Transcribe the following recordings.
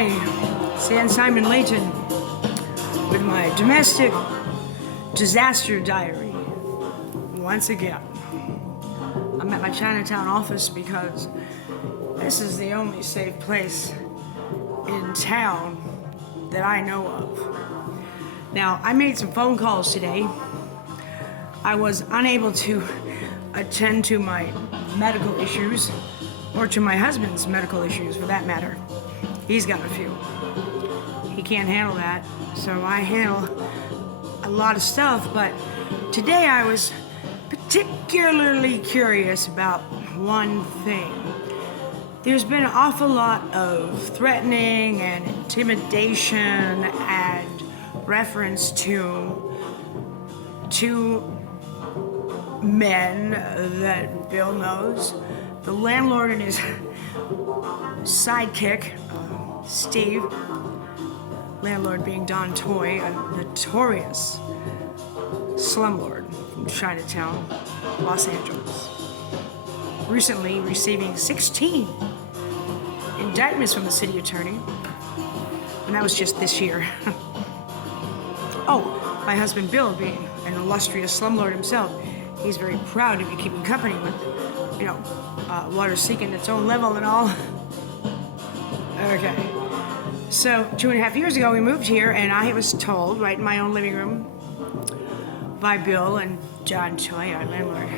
I, San Simon Layton, with my domestic disaster diary. Once again, I'm at my Chinatown office because this is the only safe place in town that I know of. Now, I made some phone calls today. I was unable to attend to my medical issues, or to my husband's medical issues for that matter. He's got a few. He can't handle that, so I handle a lot of stuff, but today I was particularly curious about one thing. There's been an awful lot of threatening and intimidation and reference to two men that Bill knows. The landlord and his sidekick, Steve. Landlord being Don Toy, a notorious slumlord from Chinatown, Los Angeles. Recently receiving 16 indictments from the city attorney, and that was just this year. Oh, my husband Bill, being an illustrious slumlord himself, he's very proud to be keeping company with, water seeking its own level and all. Okay. So 2.5 years ago, we moved here, and I was told, right in my own living room, by Bill and John Choi, our landlord,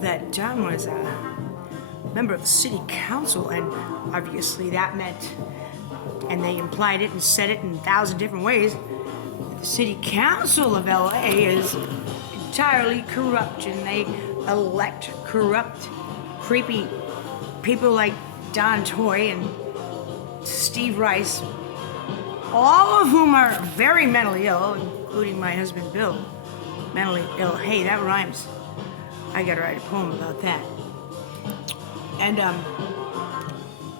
that John was a member of the city council, and obviously that meant, and they implied it and said it in 1,000 different ways, that the city council of LA is entirely corrupt, and they elect corrupt, creepy people like Don Toy and Steve Rice, all of whom are very mentally ill, including my husband Bill. Mentally ill. Hey, that rhymes. I gotta write a poem about that. And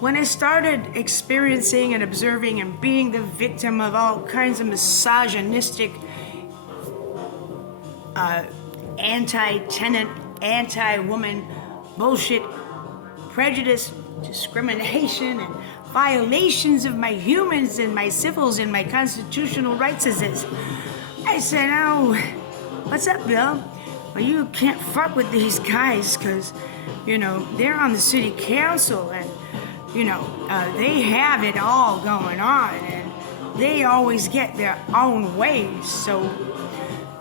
when I started experiencing and observing and being the victim of all kinds of misogynistic, anti-tenant, anti-woman bullshit, prejudice, discrimination, and violations of my humans and my civils and my constitutional rights as is, I said, oh, what's up, Bill? Well, you can't fuck with these guys because, they're on the city council and, they have it all going on and they always get their own ways. So,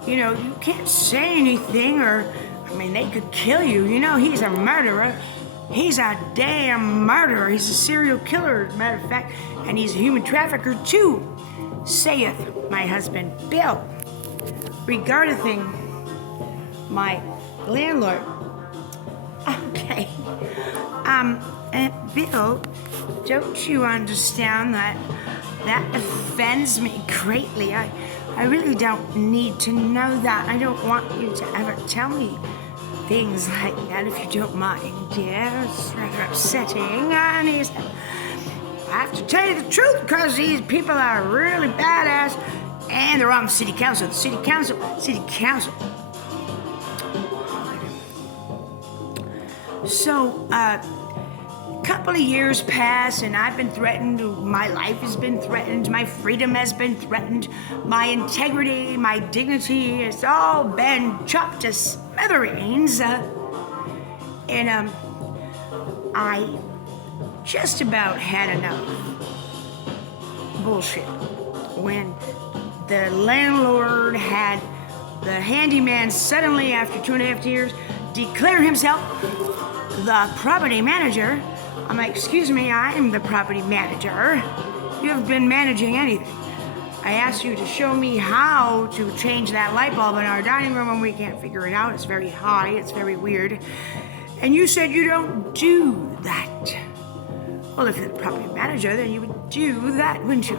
you can't say anything or, they could kill you. He's a murderer. He's a damn murderer. He's a serial killer, as a matter of fact, and he's a human trafficker too, saith my husband, Bill. Regarding my landlord. Okay. Bill, don't you understand that offends me greatly? I really don't need to know that. I don't want you to ever tell me things like that, if you don't mind, dear. It's rather upsetting. And I have to tell you the truth, because these people are really badass, and they're on the city council. The city council. So, a couple of years pass, and I've been threatened. My life has been threatened. My freedom has been threatened. My integrity, my dignity, it's all been chopped to smithereens. And I just about had enough bullshit when the landlord had the handyman suddenly, after 2.5 years, declare himself the property manager. I'm like, excuse me, I am the property manager. You haven't been managing anything. I asked you to show me how to change that light bulb in our dining room, and we can't figure it out. It's very high, it's very weird. And you said you don't do that. Well, if you're the property manager, then you would do that, wouldn't you?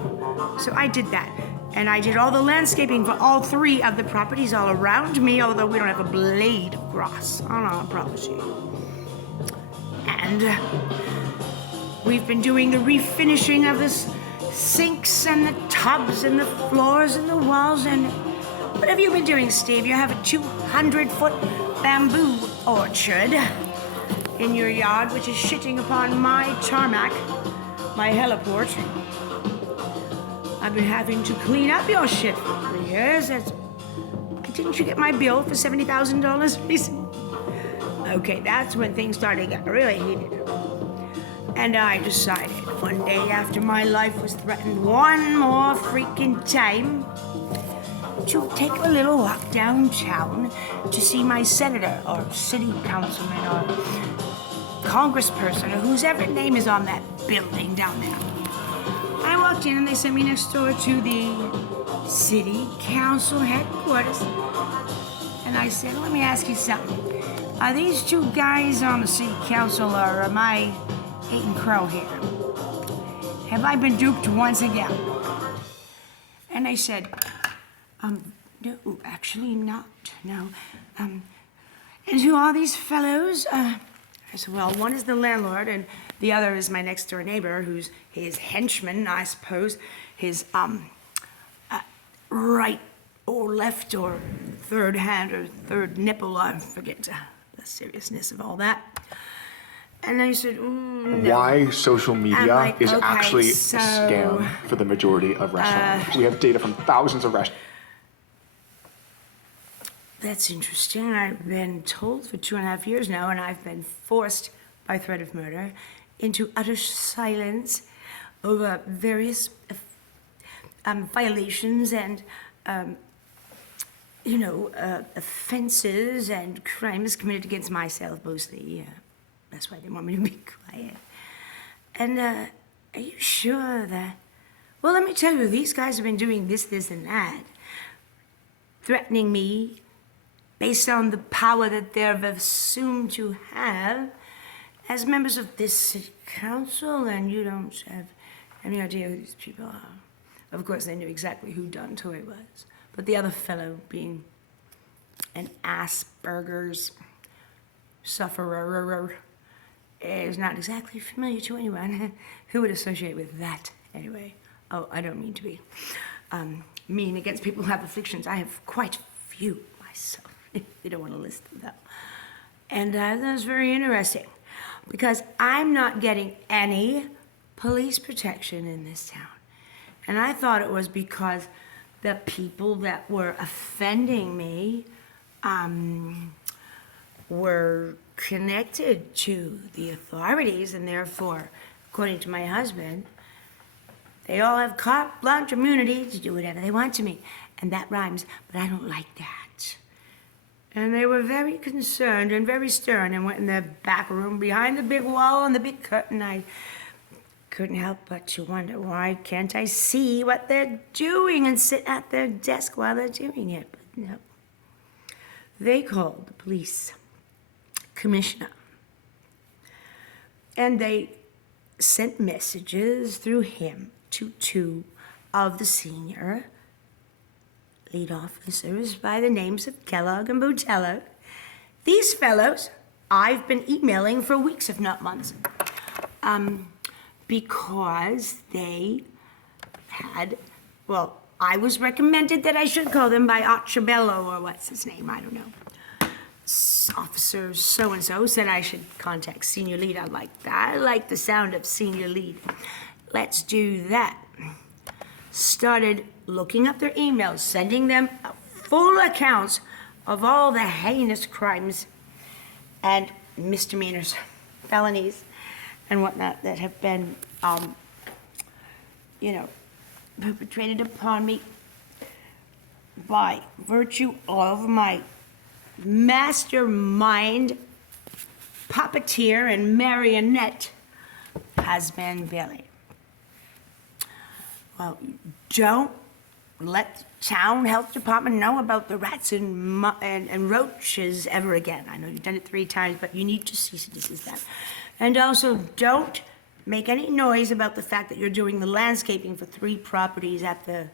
So I did that. And I did all the landscaping for all 3 of the properties all around me, although we don't have a blade of grass on our property. And we've been doing the refinishing of the sinks and the tubs and the floors and the walls. And what have you been doing, Steve? You have a 200-foot bamboo orchard in your yard, which is shitting upon my tarmac my heliport. I've been having to clean up your shit for 3 years. Didn't you get my bill for $70,000 recently? Okay, that's when things started getting really heated. And I decided one day after my life was threatened one more freaking time to take a little walk downtown to see my senator or city councilman or congressperson or whosever name is on that building down there. I walked in and they sent me next door to the city council headquarters. And I said, let me ask you something. Are these two guys on the city council or am I eating crow here? Have I been duped once again? And they said, no, actually not, no. And who are these fellows? I said, well, one is the landlord and the other is my next door neighbor who's his henchman, I suppose. His, right or left or third hand or third nipple, I forget the seriousness of all that. And I said, no. Why social media is okay, actually so, a scam for the majority of restaurants. We have data from thousands of restaurants. That's interesting. I've been told for 2.5 years now, and I've been forced by threat of murder into utter silence over various violations and, offenses and crimes committed against myself mostly. That's why they want me to be quiet. And are you sure that... Well, let me tell you, these guys have been doing this, and that. Threatening me based on the power that they've assumed to have as members of this city council, and you don't have any idea who these people are. Of course, they knew exactly who done who it was. But the other fellow being an Asperger's sufferer is not exactly familiar to anyone. Who would associate with that, anyway? Oh, I don't mean to be mean against people who have afflictions. I have quite a few myself. You don't want to list them, though. And that was very interesting, because I'm not getting any police protection in this town. And I thought it was because the people that were offending me were connected to the authorities, and therefore, according to my husband, they all have carte blanche immunity to do whatever they want to me. And that rhymes, but I don't like that. And they were very concerned and very stern and went in the back room behind the big wall and the big curtain. I couldn't help but to wonder, why can't I see what they're doing and sit at their desk while they're doing it? But no. They called the police commissioner. And they sent messages through him to 2 of the senior lead officers by the names of Kellogg and Botello. These fellows I've been emailing for weeks, if not months, because they had, well, I was recommended that I should call them by Archibello, or what's his name, I don't know. Officer so-and-so said I should contact senior lead. I like that. I like the sound of senior lead. Let's do that. Started looking up their emails, sending them full accounts of all the heinous crimes and misdemeanors, felonies, and whatnot that have been, perpetrated upon me by virtue of my mastermind, puppeteer, and marionette husband, Billy. Well, don't let the town health department know about the rats and roaches ever again. I know you've done it 3 times, but you need to cease and desist that. And also, don't make any noise about the fact that you're doing the landscaping for 3 properties at the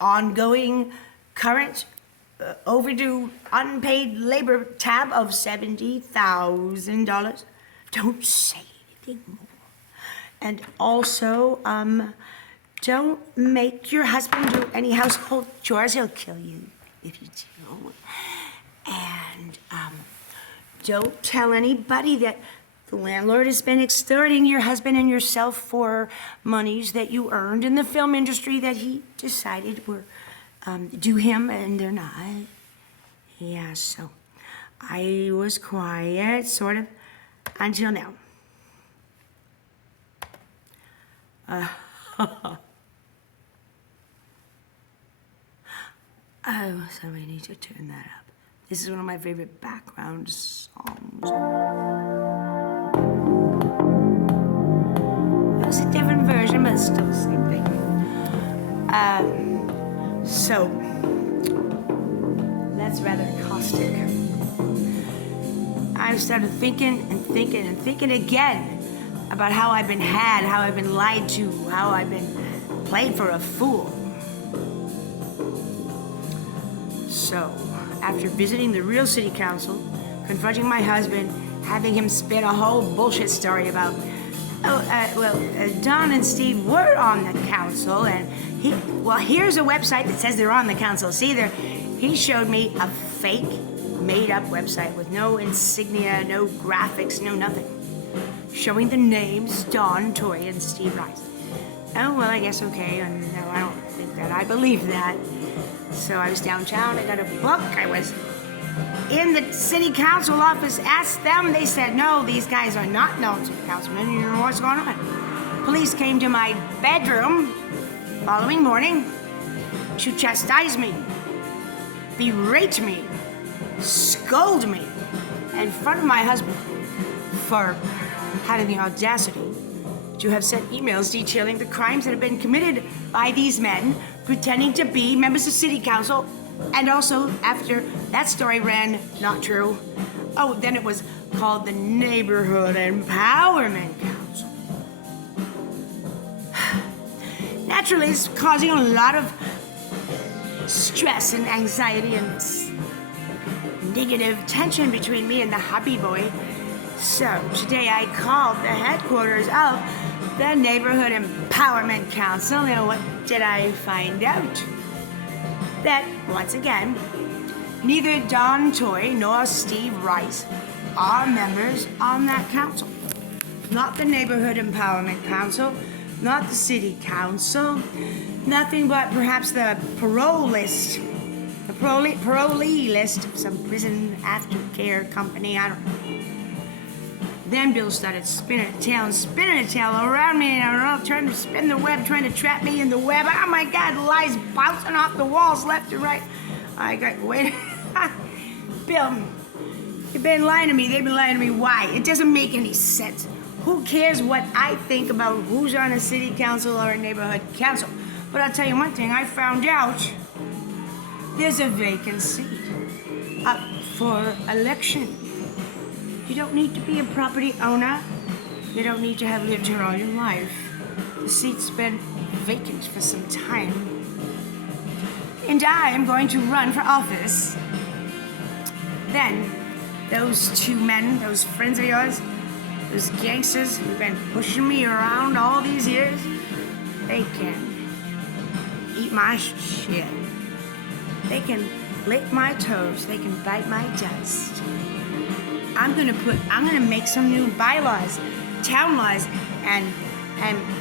ongoing, current, overdue, unpaid labor tab of $70,000. Don't say anything more. And also, don't make your husband do any household chores. He'll kill you if you do. And don't tell anybody that The landlord has been extorting your husband and yourself for monies that you earned in the film industry that he decided were due him, and they're not. Yeah, so I was quiet, sort of, until now. Oh, sorry, I need to turn that up. This is one of my favorite background songs. It was a different version, but still the same thing. So, that's rather caustic. I started thinking and thinking and thinking again about how I've been had, how I've been lied to, how I've been played for a fool. So, after visiting the real city council, confronting my husband, having him spin a whole bullshit story about, Don and Steve were on the council, and here's a website that says they're on the council. See, he showed me a fake, made-up website with no insignia, no graphics, no nothing, showing the names Don Toy and Steve Rice. Oh, well, I guess okay, and no, I don't think that. I believe that. So I was downtown, I got a book, I was in the city council office, asked them, they said, no, these guys are not known to the councilman, you know what's going on. Police came to my bedroom following morning to chastise me, berate me, scold me in front of my husband for having the audacity to have sent emails detailing the crimes that have been committed by these men pretending to be members of city council, and also after that story ran not true. Oh, then it was called the Neighborhood Empowerment Council. Naturally, it's causing a lot of stress and anxiety and negative tension between me and the hobby boy. So today I called the headquarters of the Neighborhood Empowerment Council, and what did I find out? That, once again, neither Don Toy nor Steve Rice are members on that council. Not the Neighborhood Empowerment Council, not the City Council, nothing but perhaps the parole list, the parolee list of some prison aftercare company, I don't know. Then Bill started spinning a tail around me, and trying to spin the web, trying to trap me in the web. Oh my God, lies bouncing off the walls left and right. I got, wait. Bill, you've been lying to me. They've been lying to me. Why? It doesn't make any sense. Who cares what I think about who's on a city council or a neighborhood council? But I'll tell you one thing, I found out there's a vacant seat up for election. You don't need to be a property owner. You don't need to have lived here all your life. The seat's been vacant for some time. And I am going to run for office. Then, those two men, those friends of yours, those gangsters who've been pushing me around all these years, they can eat my shit. They can lick my toes. They can bite my dust. I'm gonna make some new bylaws, town laws, and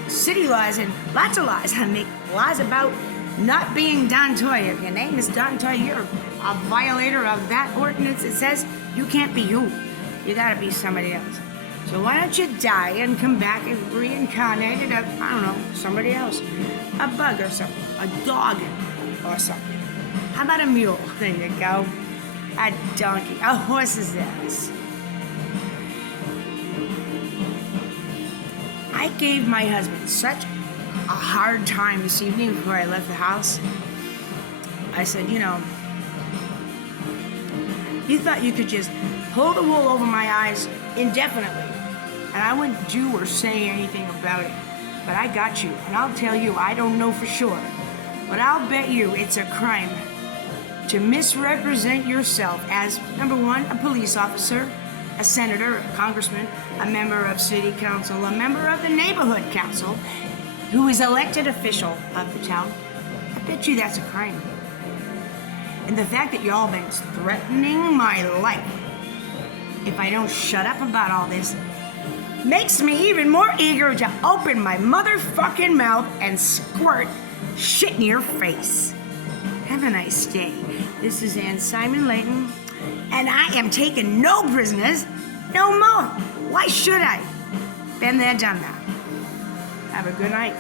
city laws, and lots of laws. I make laws about not being Don Toy. If your name is Don Toy, you're a violator of that ordinance. It says you can't be you. You gotta be somebody else. So why don't you die and come back and reincarnated as, I don't know, somebody else. A bug or something, a dog or something. How about a mule? There you go. A donkey, a horse's ass. I gave my husband such a hard time this evening before I left the house. I said, you know, you thought you could just pull the wool over my eyes indefinitely, and I wouldn't do or say anything about it. But I got you, and I'll tell you, I don't know for sure, but I'll bet you it's a crime to misrepresent yourself as, number one, a police officer, a senator, a congressman, a member of city council, a member of the neighborhood council, who is elected official of the town. I bet you that's a crime. And the fact that y'all been threatening my life if I don't shut up about all this makes me even more eager to open my motherfucking mouth and squirt shit in your face. Have a nice day. This is Ann Simon Layton, and I am taking no prisoners no more. Why should I? Been there, done that. Have a good night.